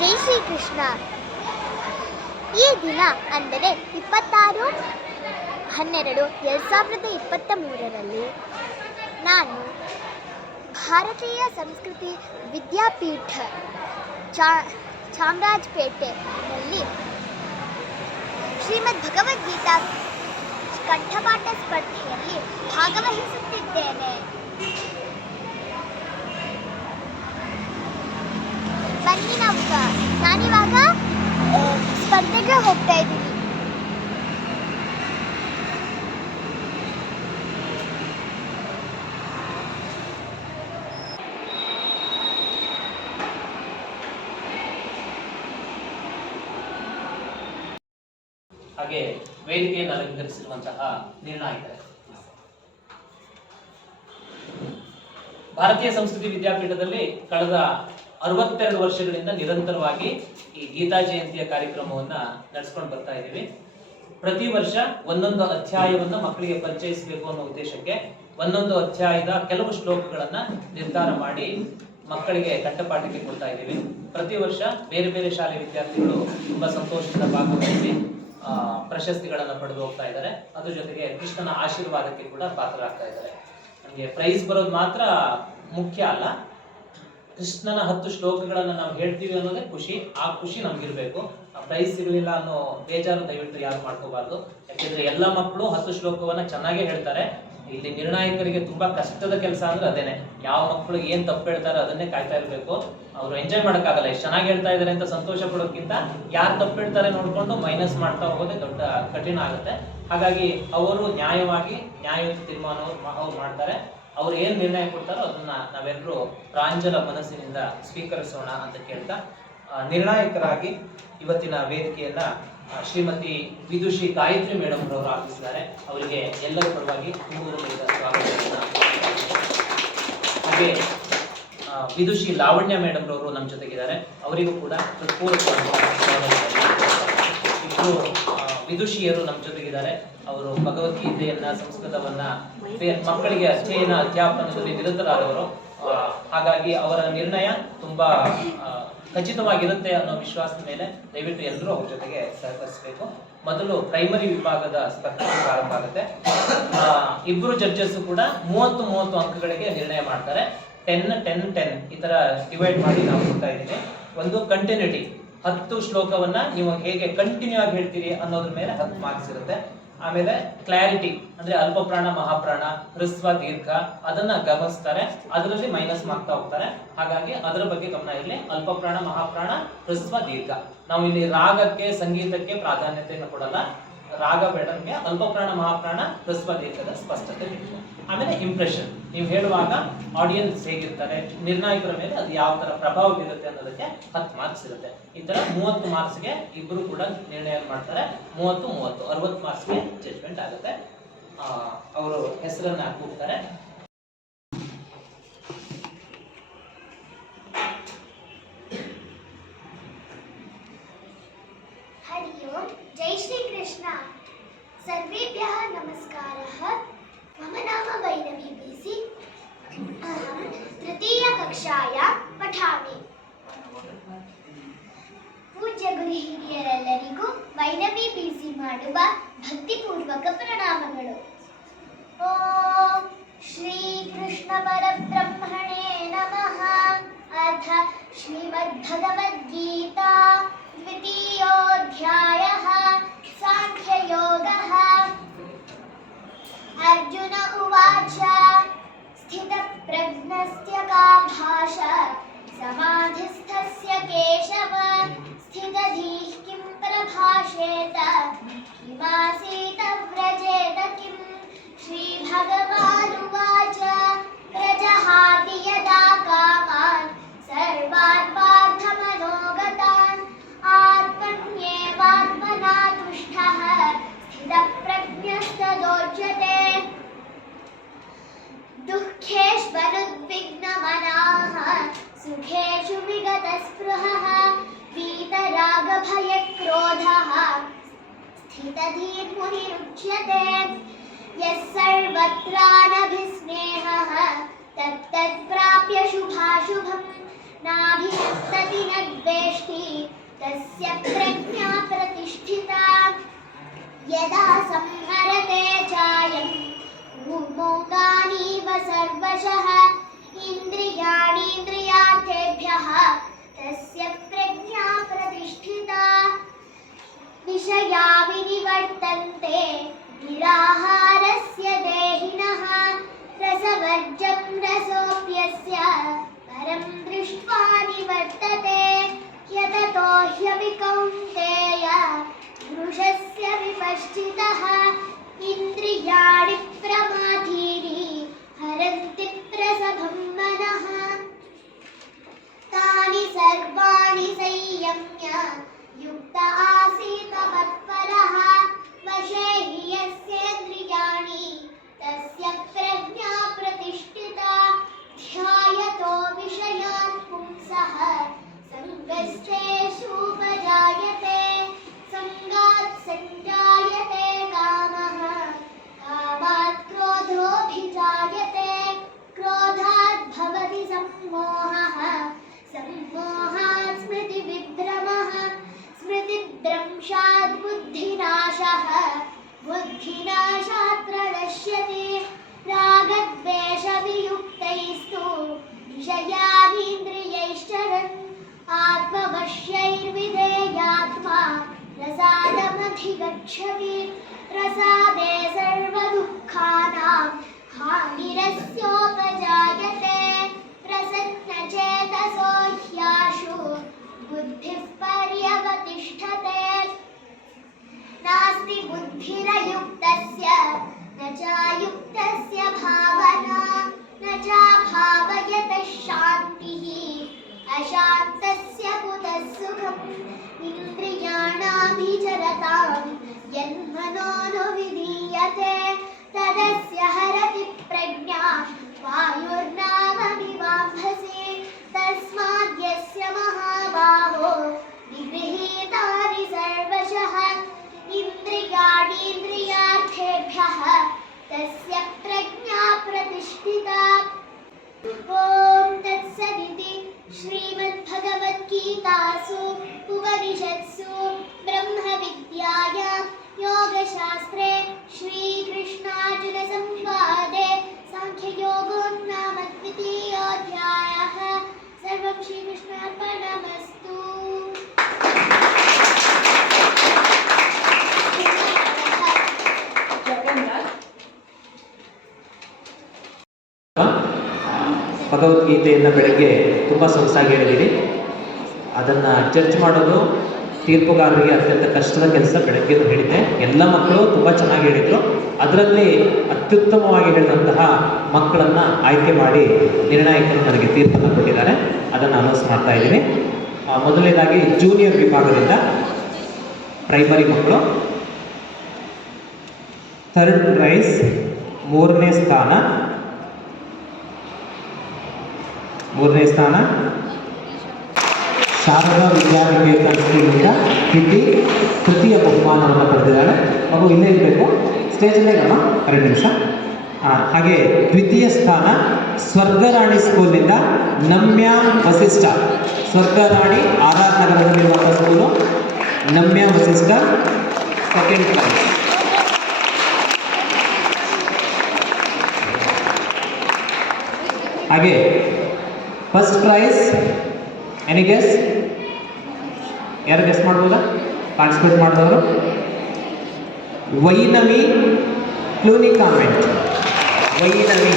ಜೈ ಶ್ರೀಕೃಷ್ಣ. ಈ ದಿನ ಅಂದರೆ 26/12/2023 ನಾನು ಭಾರತೀಯ ಸಂಸ್ಕೃತಿ ವಿದ್ಯಾಪೀಠ ಚಾಮರಾಜಪೇಟೆಯಲ್ಲಿ ಶ್ರೀಮದ್ ಭಗವದ್ಗೀತಾ ಕಂಠಪಾಠ ಸ್ಪರ್ಧೆಯಲ್ಲಿ ಭಾಗವಹಿಸುತ್ತಿದ್ದೇನೆ. ಬನ್ನಿ, ನಾನಿವಾಗ ಸ್ಪರ್ಧೆಗೆ ಹೋಗ್ತಾ ಇದ್ದೀನಿ. ಹಾಗೆ ವೇದಿಕೆಯನ್ನು ಅಲಂಕರಿಸಿರುವಂತಹ ನಿರ್ಣಾಯಕರು, ಭಾರತೀಯ ಸಂಸ್ಕೃತಿ ವಿದ್ಯಾಪೀಠದಲ್ಲಿ ಕಳೆದ 62 ವರ್ಷಗಳಿಂದ ನಿರಂತರವಾಗಿ ಈ ಗೀತಾ ಜಯಂತಿಯ ಕಾರ್ಯಕ್ರಮವನ್ನ ನಡೆಸ್ಕೊಂಡು ಬರ್ತಾ ಇದ್ದೀವಿ. ಪ್ರತಿ ವರ್ಷ ಒಂದೊಂದು ಅಧ್ಯಾಯವನ್ನು ಮಕ್ಕಳಿಗೆ ಪರಿಚಯಿಸಬೇಕು ಅನ್ನೋ ಉದ್ದೇಶಕ್ಕೆ ಒಂದೊಂದು ಅಧ್ಯಾಯದ ಕೆಲವು ಶ್ಲೋಕಗಳನ್ನ ನಿರ್ಧಾರ ಮಾಡಿ ಮಕ್ಕಳಿಗೆ ಕಂಠಪಾಠಕ್ಕೆ ಕೊಡ್ತಾ ಇದ್ದೀವಿ. ಪ್ರತಿ ವರ್ಷ ಬೇರೆ ಬೇರೆ ಶಾಲೆ ವಿದ್ಯಾರ್ಥಿಗಳು ತುಂಬಾ ಸಂತೋಷದಿಂದ ಭಾಗವಹಿಸಿ ಪ್ರಶಸ್ತಿಗಳನ್ನು ಪಡೆದು ಹೋಗ್ತಾ ಇದ್ದಾರೆ. ಅದ್ರ ಜೊತೆಗೆ ಕೃಷ್ಣನ ಆಶೀರ್ವಾದಕ್ಕೆ ಕೂಡ ಪಾತ್ರರಾಗ್ತಾ ಇದ್ದಾರೆ. ನಮಗೆ ಪ್ರೈಸ್ ಬರೋದು ಮಾತ್ರ ಮುಖ್ಯ ಅಲ್ಲ, ಕೃಷ್ಣನ 10 ಶ್ಲೋಕಗಳನ್ನು ನಾವು ಹೇಳ್ತೀವಿ ಅನ್ನೋದೇ ಖುಷಿ. ಆ ಖುಷಿ ನಮ್ಗಿರ್ಬೇಕು. ಪ್ರೈಸ್ ಸಿಗಲಿಲ್ಲ ಅನ್ನೋ ಬೇಜಾರು ದಯವಿಟ್ಟು ಯಾರು ಮಾಡ್ಕೋಬಾರ್ದು. ಯಾಕೆಂದ್ರೆ ಎಲ್ಲ ಮಕ್ಕಳು 10 ಶ್ಲೋಕವನ್ನ ಚೆನ್ನಾಗೇ ಹೇಳ್ತಾರೆ. ಇಲ್ಲಿ ನಿರ್ಣಾಯಕರಿಗೆ ತುಂಬಾ ಕಷ್ಟದ ಕೆಲಸ ಅಂದ್ರೆ ಅದೇನೆ. ಯಾವ ಮಕ್ಕಳು ಏನ್ ತಪ್ಪು ಹೇಳ್ತಾರೆ ಅದನ್ನೇ ಕಾಯ್ತಾ ಇರ್ಬೇಕು. ಅವರು ಎಂಜಾಯ್ ಮಾಡೋಕ್ಕಾಗಲ್ಲ. ಎಷ್ಟು ಚೆನ್ನಾಗಿ ಹೇಳ್ತಾ ಇದಾರೆ ಅಂತ ಸಂತೋಷ ಪಡೋಕ್ಕಿಂತ ಯಾರು ತಪ್ಪು ಹೇಳ್ತಾರೆ ನೋಡ್ಕೊಂಡು ಮೈನಸ್ ಮಾಡ್ತಾ ಹೋಗೋದೇ ದೊಡ್ಡ ಕಠಿಣ ಆಗುತ್ತೆ. ಹಾಗಾಗಿ ಅವರು ನ್ಯಾಯವಾಗಿ ನ್ಯಾಯಯುತ ತೀರ್ಮಾನವನ್ನು ಅವ್ರು ಮಾಡ್ತಾರೆ. ಅವ್ರು ಏನ್ ನಿರ್ಣಯ ಕೊಡ್ತಾರೋ ಅದನ್ನ ನಾವೆಲ್ಲರೂ ಪ್ರಾಂಜಲ ಮನಸ್ಸಿನಿಂದ ಸ್ವೀಕರಿಸೋಣ ಅಂತ ಕೇಳ್ತಾ, ನಿರ್ಣಾಯಕರಾಗಿ ಇವತ್ತಿನ ವೇದಿಕೆಯನ್ನ ಶ್ರೀಮತಿ ವಿದುಷಿ ಗಾಯತ್ರಿ ಮೇಡಮ್ ರವರು ಆಗಿದ್ದಾರೆ. ಅವರಿಗೆ ಎಲ್ಲರ ಪರವಾಗಿ ತುಂಬುವುದರಿಂದ ಸ್ವಾಗತವನ್ನು. ಹಾಗೆ ವಿದುಷಿ ಲಾವಣ್ಯ ಮೇಡಮ್ ರವರು ನಮ್ಮ ಜೊತೆಗಿದ್ದಾರೆ. ಅವರಿಗೂ ಕೂಡ ಇಬ್ಬರು ವಿದುಷಿಯರು ನಮ್ಮ ಜೊತೆಗಿದ್ದಾರೆ. ಅವರು ಭಗವದ್ಗೀತೆಯನ್ನ, ಸಂಸ್ಕೃತವನ್ನ ಮಕ್ಕಳಿಗೆ ಅಧ್ಯಯನ ಅಧ್ಯಾಪನದಲ್ಲಿ ನಿರತರಾದವರು. ಹಾಗಾಗಿ ಅವರ ನಿರ್ಣಯ ತುಂಬಾ ಖಚಿತವಾಗಿರುತ್ತೆ ಅನ್ನೋ ವಿಶ್ವಾಸದ ಮೇಲೆ ದಯವಿಟ್ಟು ಎಲ್ಲರೂ ಅವ್ರ ಜೊತೆಗೆ ಸಹಕರಿಸಬೇಕು. ಮೊದಲು ಪ್ರೈಮರಿ ವಿಭಾಗದ ಸ್ಪರ್ಧೆ ಪ್ರಾರಂಭ ಆಗುತ್ತೆ. ಇಬ್ಬರು ಜಡ್ಜಸ್ ಕೂಡ 30 ಅಂಕಗಳಿಗೆ ನಿರ್ಣಯ ಮಾಡ್ತಾರೆ. 10 ಈ ತರ ಡಿವೈಡ್ ಮಾಡಿ ನಾವು ಕೊಡ್ತಾ ಇದ್ದೀವಿ. ಒಂದು ಕಂಟಿನ್ಯೂಟಿ, 10 ಶ್ಲೋಕವನ್ನ ನೀವು ಹೇಗೆ ಕಂಟಿನ್ಯೂ ಆಗಿ ಹೇಳ್ತೀರಿ ಅನ್ನೋದ್ರ ಮೇಲೆ 10 ಮಾರ್ಕ್ಸ್ ಇರುತ್ತೆ. ಆಮೇಲೆ ಕ್ಲಾರಿಟಿ ಅಂದ್ರೆ ಅಲ್ಪ ಪ್ರಾಣ, ಮಹಾಪ್ರಾಣ, ಹ್ರಸ್ವ, ದೀರ್ಘ ಅದನ್ನ ಗಮನಿಸ್ತಾರೆ. ಅದರಲ್ಲಿ ಮೈನಸ್ ಮಾಡ್ತಾ ಹೋಗ್ತಾರೆ. ಹಾಗಾಗಿ ಅದರ ಬಗ್ಗೆ ಗಮನ ಇರಲಿ. ಅಲ್ಪ ಪ್ರಾಣ, ಮಹಾಪ್ರಾಣ, ಹ್ರಸ್ವ, ದೀರ್ಘ. ನಾವು ಇಲ್ಲಿ ರಾಗಕ್ಕೆ, ಸಂಗೀತಕ್ಕೆ ಪ್ರಾಧಾನ್ಯತೆಯನ್ನು ಕೊಡಲ್ಲ. ರಾಗ ಬೇಡಂಗೆ ಅಲ್ಪ ಪ್ರಾಣ, ಮಹಾಪ್ರಾಣ, ಹ್ರಸ್ವ, ದೀರ್ಘದ ಸ್ಪಷ್ಟತೆ ಬೇಕು. ಆಮೇಲೆ ಇಂಪ್ರೆಷನ್, ನೀವು ಹೇಳುವಾಗ ಆಡಿಯನ್ಸ್ ಹೇಗಿರ್ತಾರೆ, ನಿರ್ಣಾಯಕರ ಮೇಲೆ ಅದು ಯಾವ ತರ ಪ್ರಭಾವ ಬೀರುತ್ತೆ ಅನ್ನೋದಕ್ಕೆ 10 ಮಾರ್ಕ್ಸ್ ಇರುತ್ತೆ. ಈ ತರ 30 ಮಾರ್ಕ್ಸ್ಗೆ ಇಬ್ಬರು ಕೂಡ ನಿರ್ಣಯ ಮಾಡ್ತಾರೆ. 60 ಮಾರ್ಕ್ಸ್ಗೆ ಜಡ್ಜ್ಮೆಂಟ್ ಆಗುತ್ತೆ. ಅವರು ಹೆಸರನ್ನ ಕೂಗ್ತಾರೆ. ಹರಿ ಓಂ. ಜೈ ಶ್ರೀಕೃಷ್ಣ. ಸರ್ವೇಭ್ಯಃ ನಮಸ್ಕಾರಃ. मम नाम वैनवी बीसी. अहं तृतीयकक्षायां पठामि. पूज्य गुರು ಹಿರಿಯರೆಲ್ಲರಿಗೂ ವೈನವಿ बीसी ಮಾಡುವ ಭಕ್ತಿಪೂರ್ವಕ ಪ್ರಣಾಮಗಳು. ಓಂ ಶ್ರೀ ಕೃಷ್ಣ ಪರಬ್ರಹ್ಮಣೇ ನಮಃ. ಅಥ ಶ್ರೀಮದ್ಭಗವದ್ಗೀತಾ ದ್ವಿತೀಯೋಧ್ಯಾಯಃ ಸಾಂಖ್ಯಯೋಗಃ. अर्जुन उवाच स्थितप्रज्ञस्य का भाषा समाधिस्थस्य केशव. स्थितधीः किं प्रभाषेत किमासीत व्रजेत किम्. श्रीभगवानुवाच प्रजहाति यदा कामान् सर्वान् पार्थमनोगतान् आत्मन्येवात्मना तुष्टः स्थितप्रज्ञस्तदोच्यते. दुःखेष्वनुद्विग्नमनाः सुखेषु विगतस्पृहः वीतरागभयक्रोधः स्थितधीर्मुनिरुच्यते. यः सर्वत्रानभिस्नेहः तत्तत्प्राप्य शुभाशुभम् नाभिनन्दति न द्वेष्टि तस्य प्रज्ञा प्रतिष्ठिता यदा संहरते चायं भूमोगानीव सर्वशः इन्द्रियाणीन्द्रियार्थेभ्यः तस्य प्रज्ञा प्रतिष्ठिता विषया विनिवर्तन्ते निराहारस्य देहिनः रसवर्जं रसोऽप्यस्य परं दृष्ट्वा निवर्तते यततो ह्यपि कौन्तेय पुरुषस्य विपश्चितः इन्द्रियाणि प्रमाथीनि हरन्ति प्रसभं मनः तानि सर्वाणि संयम्य युक्त आसीत् तत्परः वशे हि यस्येन्द्रियाणि तस्य प्रज्ञा प्रतिष्ठिता ध्यायतो विषयान् पुंसः सङ्गस्तेषूपजायते सङ्गात् सञ्जायते कामः कामात् क्रोधोऽभिजायते क्रोधात् भवति सम्मोहः सम्मोहात् स्मृतिविभ्रमः स्मृतिभ्रंशात् बुद्धिनाशः बुद्धिनाशात् प्रणश्यति रागद्वेषवियुक्तैस्तु विषयानीन्द्रियैश्चरन् आत्मवश्यैर्विधेयात्मा प्रसादमधिगच्छति प्रसादे सर्वदुःखानां हानिरस्योपजायते प्रसन्नचेतसो ह्याशु बुद्धिः पर्यवतिष्ठते नास्ति बुद्धिरयुक्तस्य न चायुक्तस्य भावना न चाभावयतः शान्तिः अशान्तस्य कुतः सुखम् इन्द्रियाणाभिचरतां यन्मनो न विधीयते तदस्य हरति प्रज्ञा वायुर्नावमिवाम्भसि तस्माद्यस्य महाबाहो निगृहीतानि सर्वशः इन्द्रियाणीन्द्रियार्थेभ्यः तस्य प्रज्ञा प्रतिष्ठिता ॐ तत्सदिति श्रीमद्भगवद्गीतासु उपनिषत्सु ब्रह्मविद्यायां योगशास्त्रे श्रीकृष्णार्जुनसंवादे साङ्ख्ययोगो नाम द्वितीयोऽध्यायः सर्वं श्रीकृष्णार्पणमस्तु। ಭಗವದ್ಗೀತೆಯನ್ನು ಬೆಳಗ್ಗೆ ತುಂಬ ಸೊಗಸಾಗಿ ಹೇಳಿದ್ದೀರಿ. ಅದನ್ನು ಚರ್ಚ್ ಮಾಡೋದು ತೀರ್ಪುಗಾರರಿಗೆ ಅತ್ಯಂತ ಕಷ್ಟದ ಕೆಲಸ. ಬೆಳಗ್ಗೆ ಹೇಳಿದ್ದೆ, ಎಲ್ಲ ಮಕ್ಕಳು ತುಂಬ ಚೆನ್ನಾಗಿ ಹೇಳಿದರು. ಅದರಲ್ಲಿ ಅತ್ಯುತ್ತಮವಾಗಿ ಹೇಳಿದಂತಹ ಮಕ್ಕಳನ್ನು ಆಯ್ಕೆ ಮಾಡಿ ನಿರ್ಣಾಯಕರು ನನಗೆ ತೀರ್ಪನ್ನು ಕೊಟ್ಟಿದ್ದಾರೆ. ಅದನ್ನು ಅನೌನ್ಸ್ ಮಾಡ್ತಾ ಇದ್ದೀನಿ. ಮೊದಲನೇದಾಗಿ ಜೂನಿಯರ್ ವಿಭಾಗದಿಂದ ಪ್ರೈಮರಿ ಮಕ್ಕಳು ಥರ್ಡ್ ಪ್ರೈಸ್ 3ನೇ ಸ್ಥಾನ ಶಾರದಾ ವಿದ್ಯಾನಿಕೇತನ ಸ್ಕೂಲಿನಿಂದ ಕಿಟ್ಟಿ ತೃತೀಯ ಬಹುಮಾನವನ್ನು ಪಡೆದಿದ್ದಾಳೆ. ಮಗು ಇಲ್ಲೇ ಇರಬೇಕು, ಸ್ಟೇಜಲ್ಲೇ ಇರೋಣ 2 ನಿಮಿಷ. ಹಾಗೆ ದ್ವಿತೀಯ ಸ್ಥಾನ ಸ್ವರ್ಗರಾಣಿ ಸ್ಕೂಲ್ನಿಂದ ನಮ್ಯಾ ವಸಿಷ್ಠ. ಸ್ವರ್ಗರಾಣಿ ಆರ್ ನಗರದಲ್ಲಿರುವಂಥ school. Namya Vasishta second prize. ಹಾಗೆ ಫಸ್ಟ್ ಪ್ರೈಸ್ ಎನಿ ಗೆಸ್? ಯಾರು ಗೆಸ್ ಮಾಡ್ಬೋದಾ? ಪಾರ್ಟಿಸಿಪೇಟ್ ಮಾಡಿದವರು ವೈನವಿ ಕ್ಲೂನಿ ಕಾನ್ವೆಂಟ್. ವೈನವಿ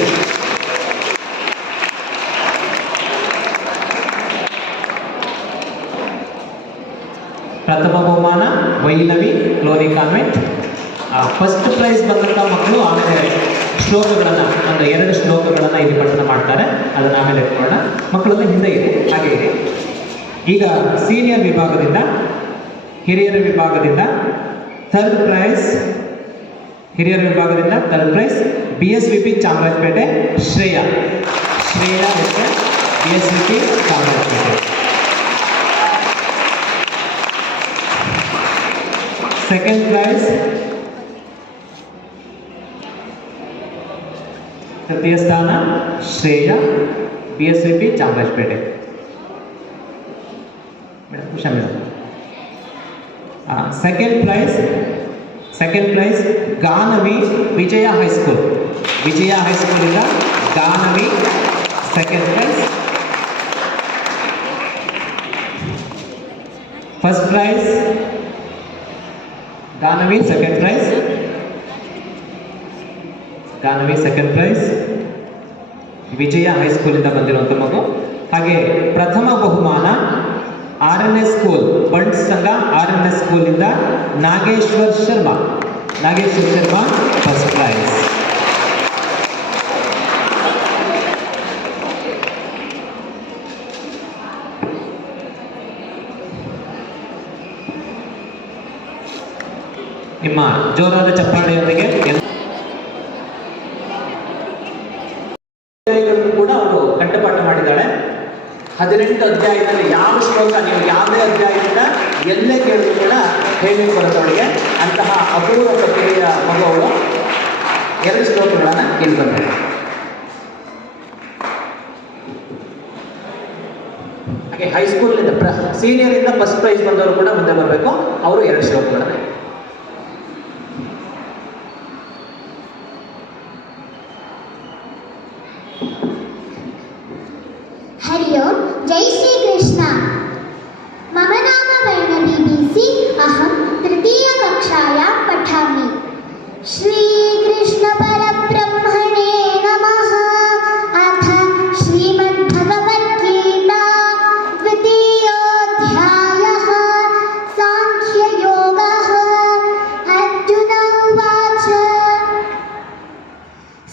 ಪ್ರಥಮ ಬಹುಮಾನ Vainavi Cluny Convent. First prize ಬಂದಂಥ ಮಕ್ಕಳು ಆಮೇಲೆ ಶ್ಲೋಕಗಳನ್ನು, ಒಂದು 2 ಶ್ಲೋಕಗಳನ್ನು ಇಲ್ಲಿ ಪಠನ ಮಾಡ್ತಾರೆ. ಅದನ್ನು ಆಮೇಲೆ ಇಟ್ಕೊಳ್ಳೋಣ. ಮಕ್ಕಳಲ್ಲಿ ಹಿಂದೆ ಇದೆ, ಹಾಗೆ ಇದೆ. ಈಗ ಸೀನಿಯರ್ ವಿಭಾಗದಿಂದ, ಹಿರಿಯರ ವಿಭಾಗದಿಂದ third prize, BSVP Chamarajpet Shreya BSVP Chamarajpet. Second prize ತೃತೀಯ ಸ್ಥಾನ Shreya BSVP Chamarajpet. Madam, Usha madam. Second prize Ganavi Vijaya high school. Vijaya ಹೈಸ್ಕೂಲಿಂದ Ganavi second prize. First prize Ganavi, second prize Ganavi, second prize Vijaya ಹೈಸ್ಕೂಲಿಂದ ಬಂದಿರುವಂಥ ಮಗು. ಹಾಗೆ ಪ್ರಥಮ ಬಹುಮಾನ RNS ಸ್ಕೂಲ್, ಬಂಟ್ ಸಂಘ RNS ಸ್ಕೂಲಿಂದ ನಾಗೇಶ್ವರ್ ಶರ್ಮಾ ಫಸ್ಟ್ ಪ್ರೈಸ್. ನಿಮ್ಮ ಜೋರಾದ ಚಪ್ಪಾಳೆಯೊಂದಿಗೆ ಕೂಡ ಅವರು ಕಂಠಪಾಠ ಮಾಡಿದ್ದಾಳೆ. 18 ಅಧ್ಯಾಯದಲ್ಲಿ ಯಾವ ಶ್ಲೋಕ ನೀವು ಯಾವುದೇ ಅಧ್ಯಾಯದಿಂದ ಎಲ್ಲೇ ಕೇಳಿದ್ರು ಕೂಡ ಹೇಳಿ ಬರುತ್ತವಳಿಗೆ. ಅಂತಹ ಅಪೂರ್ವ ಪ್ರತಿಭೆಯ ಮಗು ಅವಳು. 2 ಶ್ಲೋಕಗಳನ್ನು ಕೇಳ್ತಾರೆ. ಹಾಗೆ ಹೈಸ್ಕೂಲ್ನಿಂದ ಸೀನಿಯರ್ ಇಂದ ಫಸ್ಟ್ ಪ್ರೈಸ್ ಬಂದವರು ಕೂಡ ಮುಂದೆ ಬರಬೇಕು. ಅವರು 2 ಶ್ಲೋಕಗಳನ್ನು. हरि ओम, जय श्री कृष्ण। मम नाम वैष्णवी BC, अहं तृतीयकक्षायां पठामि। श्री कृष्ण परब्रह्मणे नमः। अथ श्रीमद्भगवद्गीता द्वितीयोऽध्यायः सांख्ययोगः। अर्जुन उवाच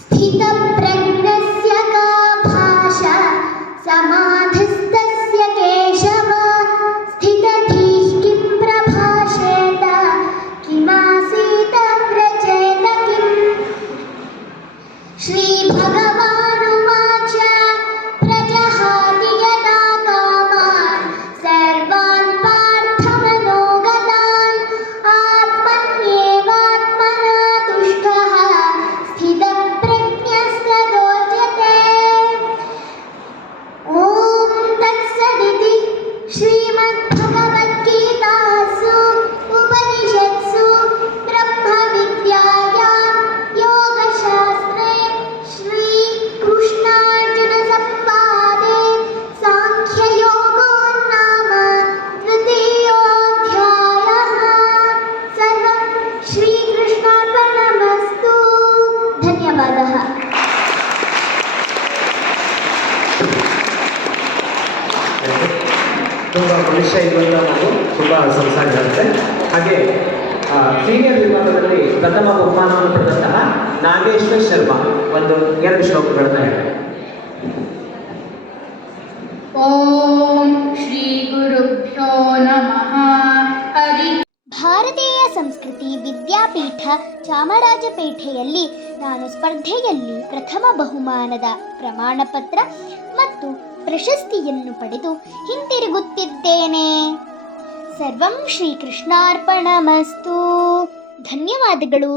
स्थितप्रज्ञस्य का भाषा समाधिस्तस्य केशव। स्थितधीः किं प्रभाषेत किमासीत व्रजेत किम्। श्रीभगवानुवाच प्रजहाति यदा कामान् सर्वान् पार्थमनोगतान् आत्मन्येवात्मना तुष्टः स्थितप्रज्ञस्तदोच्यते। ॐ तत्सदिति श्रीमद्भगवद्गीतासु उपनिषत्सु ब्रह्मविद्यायां योगशास्त्रे श्रीकृष्णार्जुनसंवादे सांख्ययोगो नाम द्वितीयोऽध्यायः। सर्वं श्रीकृष्णार्पणमस्तु। धन्यवादः। ತುಂಬ ಭವಿಷ್ಯ ಇರುವಂಥ ಮಗು, ತುಂಬ ಸಂಸಾರಿರುತ್ತೆ. ಹಾಗೆ ಸೀನಿಯರ್ ವಿಭಾಗದಲ್ಲಿ ಪ್ರಥಮ ಬಹುಮಾನವನ್ನು ಪಡೆದಂತಹ ನಾಗೇಶ್ವರ್ ಶರ್ಮಾ 2 ಶ್ಲೋಕಗಳನ್ನು ಹೇಳ್ತಾರೆ. ಓಂ ಶ್ರೀ ಗುರುಭ್ಯೋ ನಮಃ. ಹರಿ ಭಾರತೀಯ ಸಂಸ್ಕೃತಿ ವಿದ್ಯಾಪೀಠ ಚಾಮರಾಜಪೇಟೆಯಲ್ಲಿ ನಾನು ಸ್ಪರ್ಧೆಯಲ್ಲಿ ಪ್ರಥಮ ಬಹುಮಾನದ ಪ್ರಮಾಣಪತ್ರ ಮತ್ತು ಪ್ರಶಸ್ತಿಯನ್ನು ಪಡೆದು ಹಿಂತಿರುಗುತ್ತಿದ್ದೇನೆ. ಸರ್ವಂ ಶ್ರೀಕೃಷ್ಣಾರ್ಪಣಮಸ್ತು. ಧನ್ಯವಾದಗಳು.